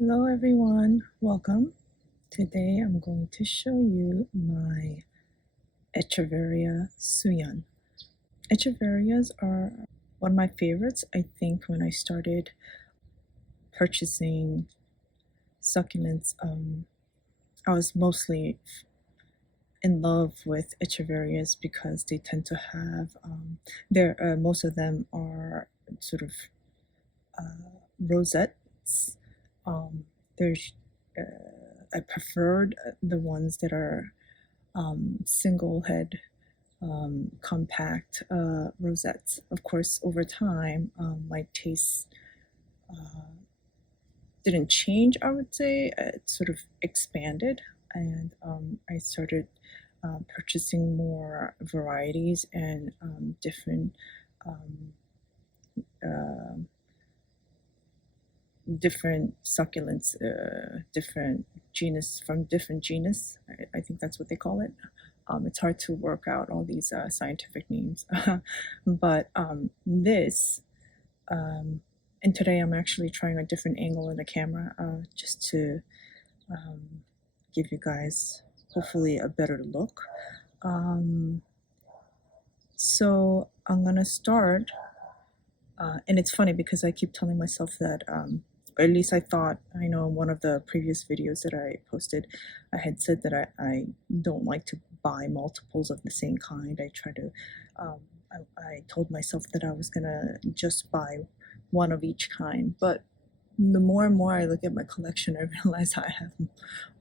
Hello everyone, welcome. Today I'm going to show you my Echeveria Suyon. Echeverias are one of my favorites. I think when I started purchasing succulents, I was mostly in love with Echeverias because they tend to have, most of them are sort of rosettes. There's I preferred the ones that are single head compact rosettes. Of course, over time, my tastes didn't change, I would say. It sort of expanded, and I started purchasing more varieties and different um, uh, different succulents, different genus from different genus. I think that's what they call it. It's hard to work out all these scientific names, but this, and today I'm actually trying a different angle in the camera just to um, give you guys hopefully a better look. So I'm gonna start, and it's funny because I keep telling myself that, or at least I thought, I know in one of the previous videos that I posted, I had said that I don't like to buy multiples of the same kind. I try to, I told myself that I was gonna just buy one of each kind, but the more and more I look at my collection, I realize I have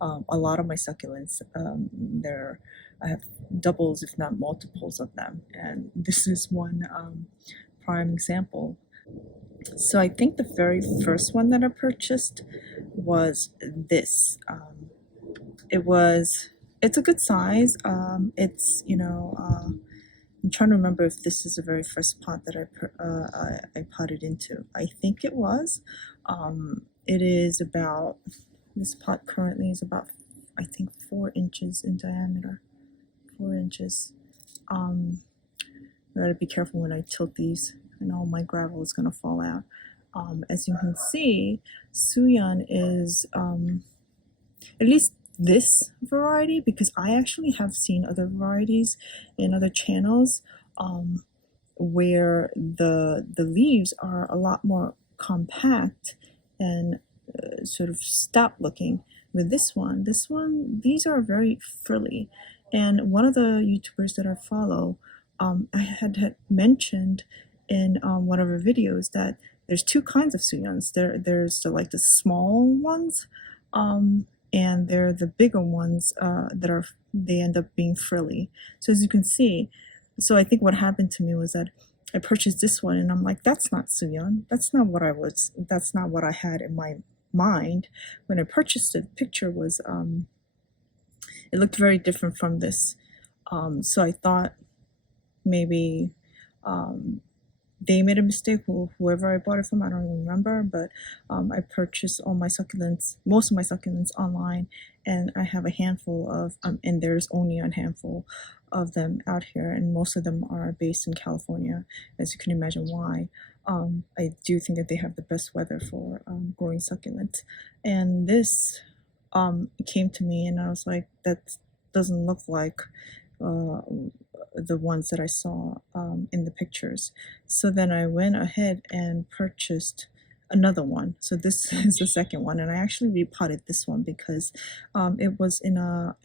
a lot of my succulents. I have doubles, if not multiples of them, and this is one prime example. So I think the very first one that I purchased was this. It's a good size. I'm trying to remember if this is the very first pot that I potted into. I think it was. It is about, this pot currently is about, I think, 4 inches in diameter. 4 inches. I gotta be careful when I tilt these. I know my gravel is gonna fall out. As you can see, Suyon is, at least this variety, because I actually have seen other varieties in other channels where the leaves are a lot more compact and sort of stout looking. With this one, these are very frilly. And one of the YouTubers that I follow, I had mentioned in one of her videos that there's two kinds of Suyans. There's the small ones, and they're the bigger ones they end up being frilly. So as you can see, so I think what happened to me was that I purchased this one, and I'm like, that's not Suyon. That's not what I had in my mind when I purchased it. The picture was, it looked very different from this. So I thought maybe they made a mistake, whoever I bought it from, I don't remember, but I purchased most of my succulents online, and I have a handful of, and there's only a handful of them out here, and most of them are based in California, as you can imagine why. I do think that they have the best weather for growing succulents, and this came to me, and I was like, that doesn't look like the ones that I saw in the pictures. So then I went ahead and purchased another one. So this is the second one, and I actually repotted this one because it was in a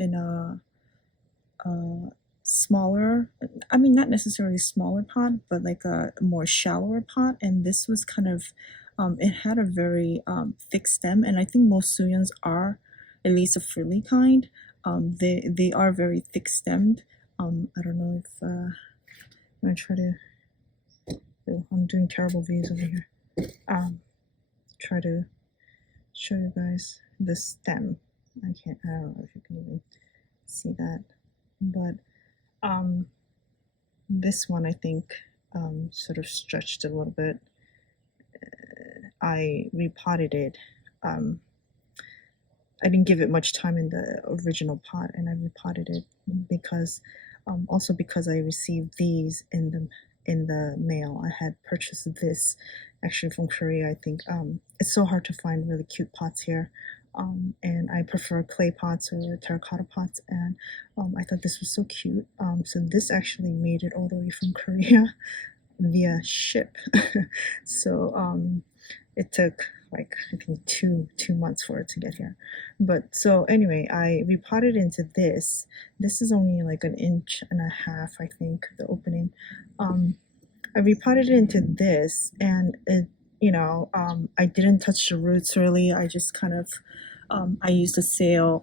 smaller, I mean, not necessarily smaller pot, but like a more shallower pot. And this was kind of, it had a very thick stem, and I think most Suyans are, at least a frilly kind. They are very thick stemmed. I don't know if I'm gonna try to. Oh, I'm doing terrible views over here. Try to show you guys the stem. I don't know if you can even see that, but this one I think sort of stretched a little bit. I repotted it. I didn't give it much time in the original pot, and I repotted it because also because I received these in in the mail. I had purchased this actually from Korea. I think it's so hard to find really cute pots here. And I prefer clay pots or terracotta pots, and I thought this was so cute. So this actually made it all the way from Korea via ship. So it took like I think two months for it to get here. But so anyway, I repotted into this. This is only like an inch and a half, I think, the opening. I repotted it into this, and it, I didn't touch the roots really. I just kind of, I used a same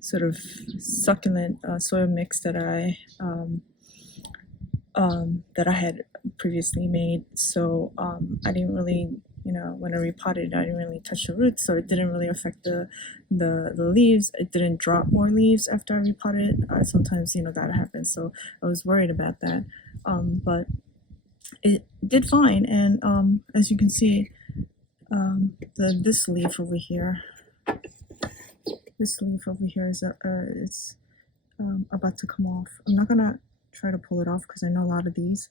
sort of succulent soil mix that I had previously made. So I didn't really, when I repotted, I didn't really touch the roots, so it didn't really affect the leaves. It didn't drop more leaves after I repotted. Sometimes, that happens, so I was worried about that. But it did fine, and as you can see, this leaf over here, is it's about to come off. I'm not gonna try to pull it off because I know a lot of these,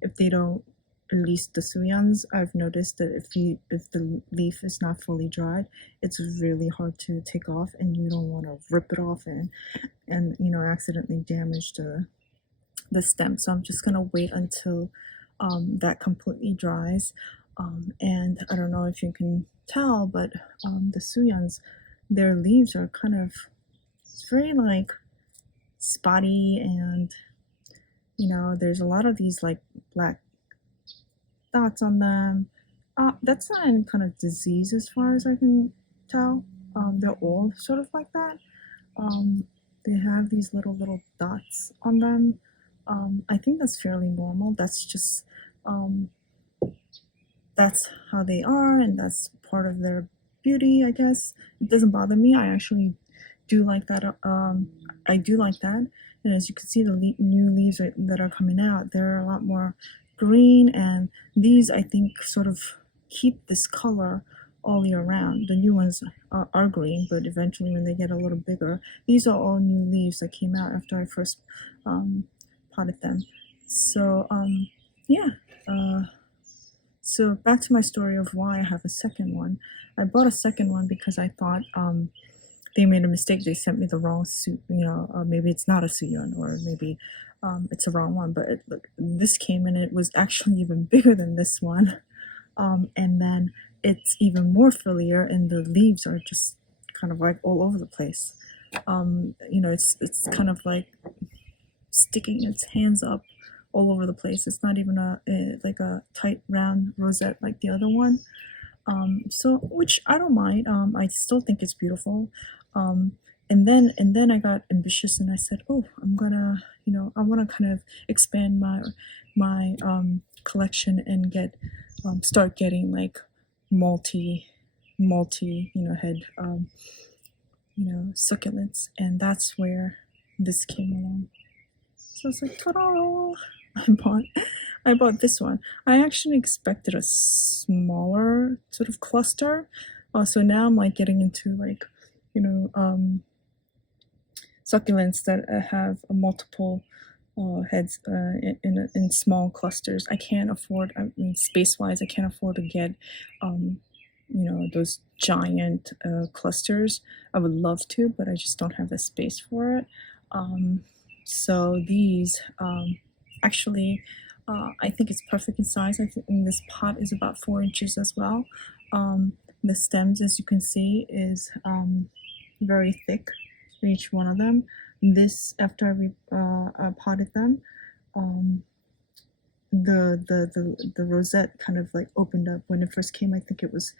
if they don't release the Suyons, I've noticed that if the leaf is not fully dried, it's really hard to take off, and you don't want to rip it off and accidentally damage the stem. So I'm just gonna wait until that completely dries. And I don't know if you can tell, but the Suyons, their leaves are kind of, it's very like spotty, and there's a lot of these like black dots on them. That's not any kind of disease as far as I can tell. They're all sort of like that. They have these little dots on them. I think that's fairly normal. That's just that's how they are, and that's part of their beauty, I guess. It doesn't bother me. I actually do like that. I do like that. And as you can see, the new leaves that are coming out, they're a lot more green, and these, I think, sort of keep this color all year round. The new ones are green, but eventually when they get a little bigger, these are all new leaves that came out after I first potted them. So yeah. So back to my story of why I have a second one. I bought a second one because I thought they made a mistake. They sent me the wrong suit. Maybe it's not a Suyon, or maybe it's the wrong one. But look, this came, and it was actually even bigger than this one. And then it's even more frillier, and the leaves are just kind of like all over the place. It's kind of like sticking its hands up all over the place. It's not even like a tight round rosette like the other one. So which I don't mind. I still think it's beautiful. And then I got ambitious, and I said, oh, I'm gonna, I want to kind of expand my collection and start getting like multi head succulents, and that's where this came along. So it's like, ta-da! I bought this one. I actually expected a smaller sort of cluster. So now I'm like getting into like, succulents that have multiple heads in small clusters. I can't afford, space-wise, I can't afford to get, those giant clusters. I would love to, but I just don't have the space for it. So these, actually, I think it's perfect in size. I think this pot is about 4 inches as well. The stems, as you can see, is very thick in each one of them. This, after I potted them, the rosette kind of like opened up. When it first came, I think it was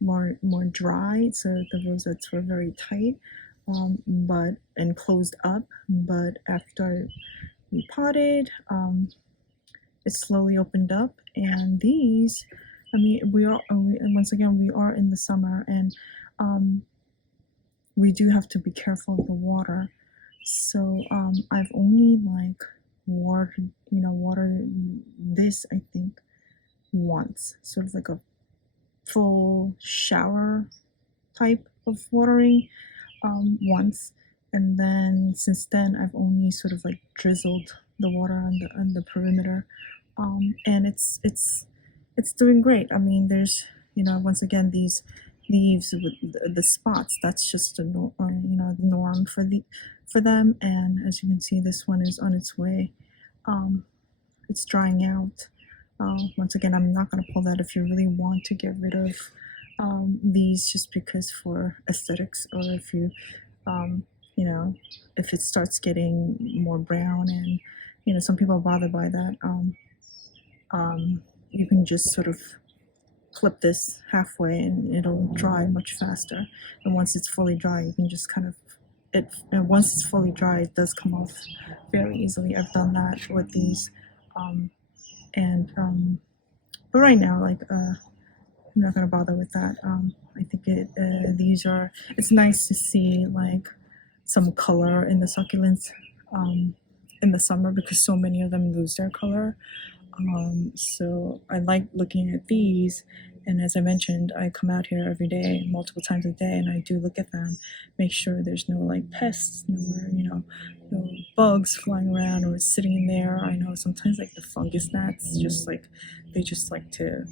more dry, so the rosettes were very tight, and closed up. But after we potted, it slowly opened up, and these, once again, we are in the summer, and we do have to be careful of the water. So I've only like watered this, I think, once, sort of like a full shower type of watering once. And then since then, I've only sort of like drizzled the water on the perimeter, and it's doing great. I mean, there's, once again, these leaves with the spots. That's just a norm for them. And as you can see, this one is on its way. Um, it's drying out. Once again, I'm not going to pull that if you really want to get rid of these just because for aesthetics, or if you, um, you know, if it starts getting more brown, and some people are bothered by that. You can just sort of clip this halfway and it'll dry much faster. And once it's fully dry, you can just kind of and once it's fully dry, it does come off fairly easily. I've done that with these, and but right now, like, I'm not gonna bother with that. I think it's nice to see like some color in the succulents in the summer, because so many of them lose their color. So I like looking at these, and as I mentioned, I come out here every day, multiple times a day, and I do look at them, make sure there's no like pests, no bugs flying around or sitting in there. I know sometimes like the fungus gnats, they just like to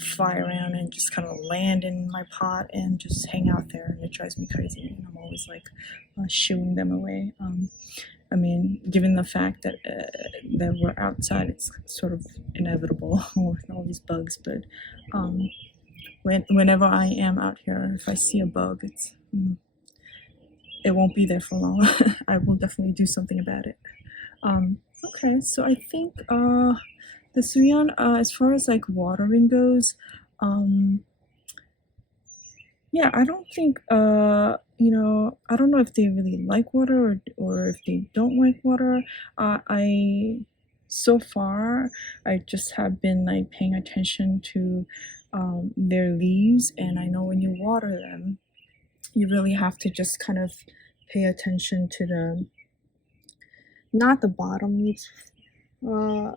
fly around and just kind of land in my pot and just hang out there, and it drives me crazy. And I'm always like shooing them away. I mean, given the fact that we're outside, it's sort of inevitable with all these bugs. But whenever I am out here, if I see a bug, it won't be there for long. I will definitely do something about it. Okay, so I think the Suyon, as far as like watering goes, yeah, I don't think I don't know if they really like water, or if they don't like water. I So far I just have been like paying attention to their leaves, and I know when you water them, you really have to just kind of pay attention to not the bottom leaves, uh,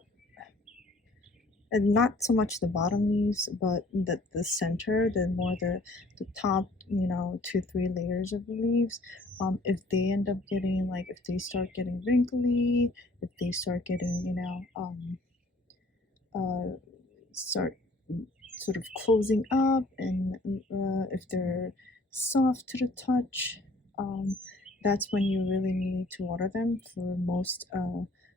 and not so much the bottom leaves, but the center, the top, 2-3 layers of the leaves. If they end up getting like, if they start getting wrinkly, if they start getting, start sort of closing up, and if they're soft to the touch, that's when you really need to water them. For most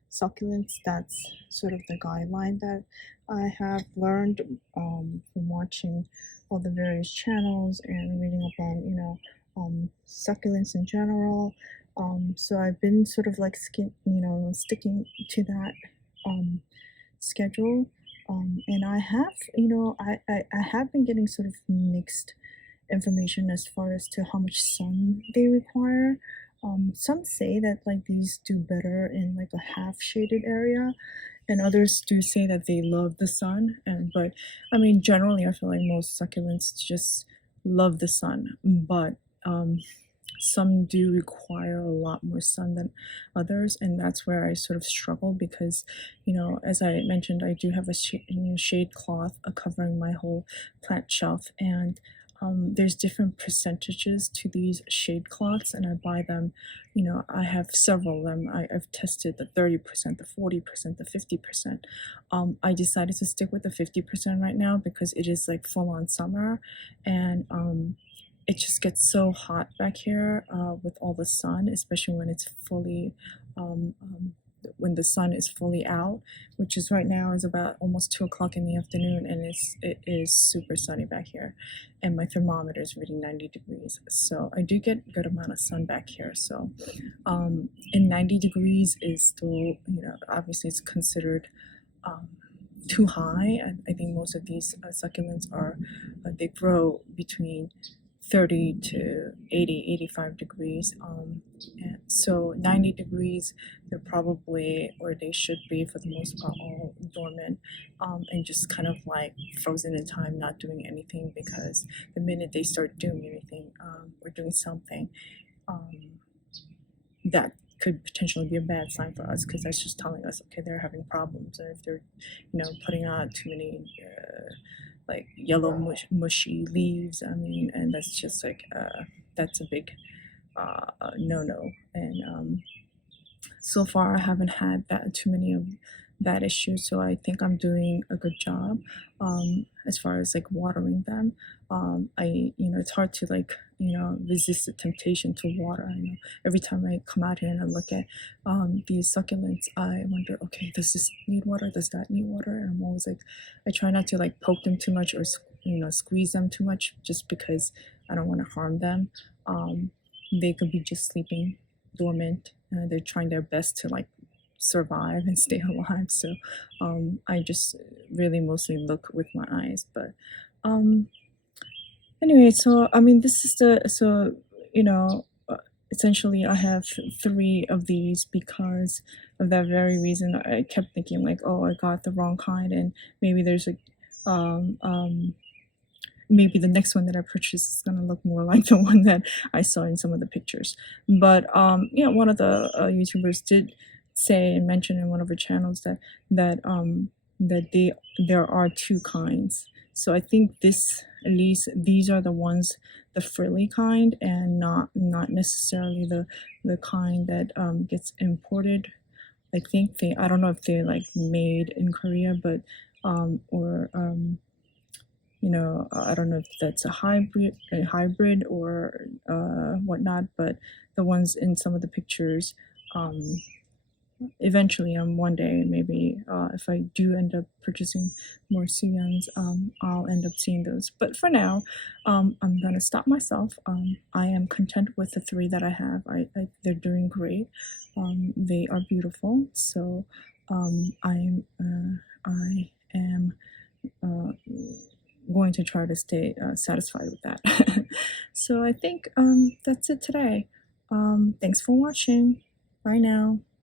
succulents, that's sort of the guideline that I have learned from watching all the various channels and reading up on, succulents in general. So I've been sort of like sticking to that schedule. And I have, I have been getting sort of mixed information as far as to how much sun they require. Some say that like these do better in like a half shaded area, and others do say that they love the sun. And but I mean, generally, I feel like most succulents just love the sun, but some do require a lot more sun than others, and that's where I sort of struggle, because as I mentioned, I do have a shade cloth covering my whole plant shelf, and there's different percentages to these shade cloths, and I buy them. I have several of them. I've tested the 30%, the 40%, the 50%. I decided to stick with the 50% right now, because it is like full on summer, and it just gets so hot back here with all the sun, especially when it's when the sun is fully out, which is right now is about almost 2 o'clock in the afternoon, and it is super sunny back here, and my thermometer is reading 90 degrees. So I do get a good amount of sun back here. So and 90 degrees is still, obviously it's considered too high. I think most of these succulents they grow between 30 to 80, 85 degrees. And so 90 degrees, they're probably, or they should be for the most part, all dormant, and just kind of like frozen in time, not doing anything, because the minute they start doing anything or doing something, that could potentially be a bad sign for us, because that's just telling us, okay, they're having problems. And if they're, putting out too many like yellow mushy leaves, I mean, and that's just like that's a big no. And so far I haven't had that too many of that issue, so I think I'm doing a good job as far as like watering them. I it's hard to like resist the temptation to water. I know every time I come out here and I look at these succulents, I wonder, okay, does this need water, does that need water? And I'm always like, I try not to like poke them too much or squeeze them too much, just because I don't want to harm them. They could be just sleeping dormant. They're trying their best to like survive and stay alive. So I just really mostly look with my eyes. But um, anyway, so I mean, this is the so you know. Essentially, I have three of these because of that very reason. I kept thinking like, oh, I got the wrong kind, and maybe there's a um, um, maybe the next one that I purchase is gonna look more like the one that I saw in some of the pictures. But yeah, one of the YouTubers did say and mention in one of her channels that there are two kinds. So I think at least these are the ones, the frilly kind, and not necessarily the kind that gets imported. I don't know if they're like made in Korea, but or I don't know if that's a hybrid or whatnot, but the ones in some of the pictures, um, eventually, one day, maybe if I do end up purchasing more Suyans, I'll end up seeing those. But for now, I'm gonna stop myself. I am content with the three that I have. They're doing great. They are beautiful. So I am uh, going to try to stay satisfied with that. So I think that's it today. Thanks for watching. Bye now.